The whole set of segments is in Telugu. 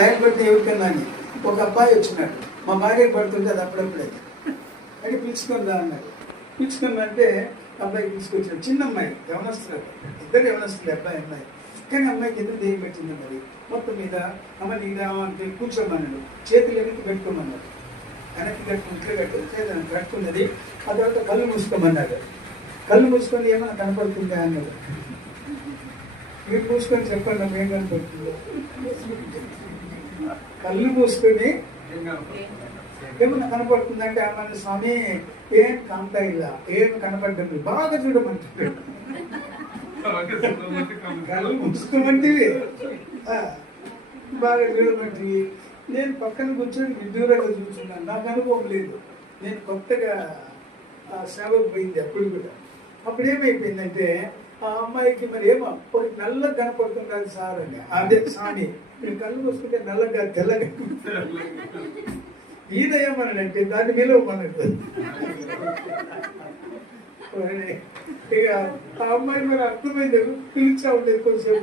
టైం పడితే ఎవరికన్నా అని ఒక అబ్బాయి వచ్చినాడు. మా భార్యకు పడుతుంటే అది అప్పుడప్పుడే అని పిలుచుకుందా అన్నాడు. పిలుచుకుందంటే అబ్బాయి తీసుకొచ్చాడు. చిన్న అమ్మాయి యవనస్తులు, ఇద్దరు యవనస్తులు, అబ్బాయి అమ్మాయి. కానీ అమ్మాయికి ఎందుకు దేయం పెట్టింది మరి. మొత్తం మీద అమ్మ నీకు అంటే కూర్చోమన్నాడు, చేతులు వెనక్కి పెట్టుకోమన్నాడు. వెనక్కి కట్టుకుంటే కట్టుకున్నది. ఆ తర్వాత కళ్ళు మూసుకోమన్నాడు. కళ్ళు మూసుకొని ఏమైనా కనపడుతుందా అన్నాడు. మీరు మూసుకొని చెప్పండి అమ్మ ఏం కనపడుతుందో. కళ్ళు మూసుకొని ఏమన్నా కనపడుతుందంటే అమ్మ స్వామి ఏం కాంతా ఇలా ఏం కనపడ్డం బాగా చూడమంటాడు. కళ్ళు మూసుకోమంటివి బాగా చూడమంటివి. నేను పక్కన కూర్చొని విడ్డూరంగా చూస్తున్నాను. నాకు అనుభవం లేదు. నేను కొత్తగా సేవకు పోయింది అప్పుడు కూడా. అప్పుడు ఏమైపోయిందంటే ఆ అమ్మాయికి మరి ఏమో ఒక నల్లగా కనపడుతుంది సార్ అని. అదే స్వామి మీరు కళ్ళు మూసుకుంటే నల్లగా తెల్లగా ఈయన ఏమన్నాడంటే దాన్ని విలువమన్నట్టు. ఇక ఆ అమ్మాయి మరి అర్థమైంది, పిలిచా ఉండేది కొంచెం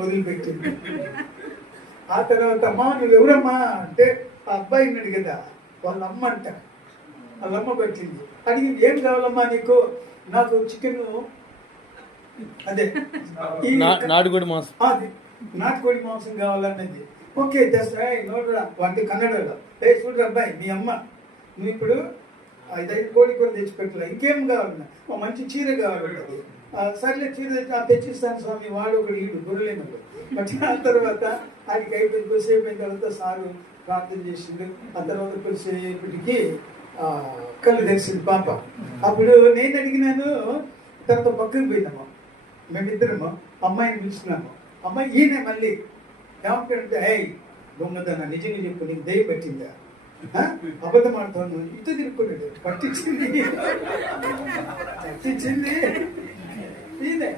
మొదలుపెట్టింది. ఆ తర్వాత అమ్మా నువ్వు ఎవరమ్మా అంటే ఆ అబ్బాయి ఉన్నాడు కదా వాళ్ళ అమ్మ అంట. వాళ్ళ అమ్మ పెట్టింది. అడిగింది ఏం కావాలమ్మా నీకు. నాకు చికెన్ అదే నాటుకోడి మాంసం, అది నాటుకోడి మాంసం కావాలన్నది. ఓకే తెస్తా నోడురా అంటే కన్నడలో. చూడరా అబ్బాయి మీ అమ్మ నువ్వు ఇప్పుడు 5 కోడి కూర తెచ్చిపెట్టలే, ఇంకేం కావాలన్నా ఒక మంచి చీర కావాలి. సర్లే చీర తెచ్చిస్తాను స్వామి. వాడు ఒకడు ఈడు గుర్రలేమడు. బట్ ఆ తర్వాత ఆయనకి అయిపోయింది. కొద్దిసేపు అయిన తర్వాత సారు ప్రార్థన చేసిండు. ఆ తర్వాత కొద్దిసేపటికి కళ్ళు తెరిచింది పాప. అప్పుడు నేను అడిగినాను. తర్వాత పక్కకు పోయినాము మేమిద్దరము. అమ్మాయిని పిలుచుకున్నాము. అమ్మాయి ఈయన మళ్ళీ ఏమంటాడంటే ఏయ్ దొంగదన్న నిజంగా చెప్పు నీకు దయ పట్టిందా, అబద్ధం ఆడుతాను ఇటు తిరుక్కున్నాడు. పట్టించింది ఈయనే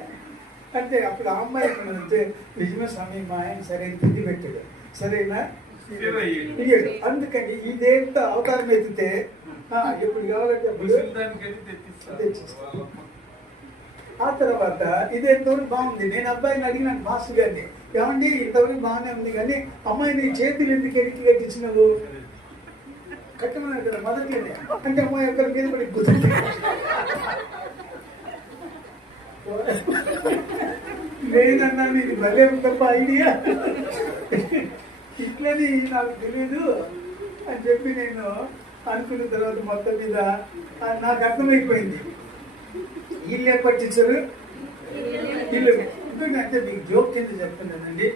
అంటే అప్పుడు ఆ అమ్మాయి అంటే నిజమే స్వామి మా ఆయన సరైన తిండి పెట్టాడు, సరైన ఇయ్యాడు. అందుకని ఇదేంత అవతారం ఎత్తితే ఎప్పుడు కావాలంటే అప్పుడు తెచ్చిస్తాను. ఆ తర్వాత ఇదేంతవరకు బాగుంది. నేను అబ్బాయిని అడిగినాను మాస్టర్ గారిని, ఏమండి ఇంతవరకు బాగానే ఉంది కానీ అమ్మాయిని చేతులు ఎందుకు ఎరికి కట్టించినావు. కట్టమన్నారు కదా మొదట్లోనే. అంటే అమ్మాయి ఒక్కరి మీద పడి గుర్తు లేదన్నాను. ఇది భలే తప్ప ఐడియా, ఇట్లని నాకు తెలియదు అని చెప్పి నేను అనుకున్న తర్వాత మొత్తం మీద నాకు అర్థమైపోయింది. వీళ్ళే పట్టించారు. వీళ్ళు అంటే మీకు జోక్ కింద చెప్తున్నానండి.